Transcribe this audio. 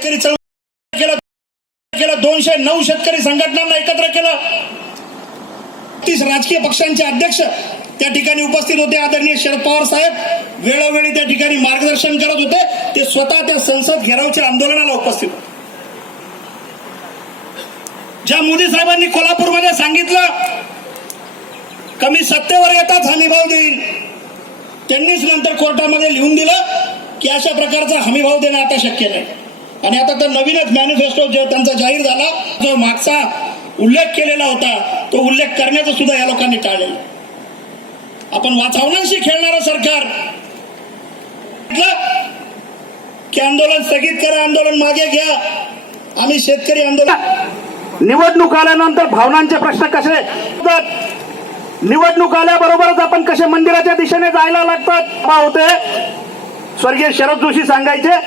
शेतकरी चळवळ केला केला दोनशे नऊ शेतकरी संघटनांना एकत्र केलं. तीस राजकीय पक्षांचे अध्यक्ष त्या ठिकाणी उपस्थित होते आदरणीय शरद पवार साहेब. वेळोवेळी त्या ठिकाणी मार्गदर्शन करत होते. ते स्वतः त्या संसद घेरावच्या आंदोलनाला उपस्थित ज्या मोदी साहेबांनी कोल्हापूरमध्ये सांगितलं कमी सत्तेवर येताच हमीभाव देईल त्यांनीच नंतर कोर्टामध्ये लिहून दिलं की अशा प्रकारचा हमीभाव देणं आता शक्य नाही. आणि आता तर नवीनच मॅनिफेस्टो जो त्यांचा जाहीर झाला जो मागचा उल्लेख केलेला होता तो उल्लेख करण्याचं सुद्धा या लोकांनी टाळलेला आपण वातावरणाशी खेळणारं सरकार की आंदोलन स्थगित करा आंदोलन मागे घ्या. आम्ही शेतकरी आंदोलन निवडणूक आल्यानंतर भावनांचे प्रश्न कसे? निवडणूक आल्याबरोबरच आपण कसे मंदिराच्या दिशेने जायला लागतात? होते. स्वर्गीय शरद जोशी सांगायचे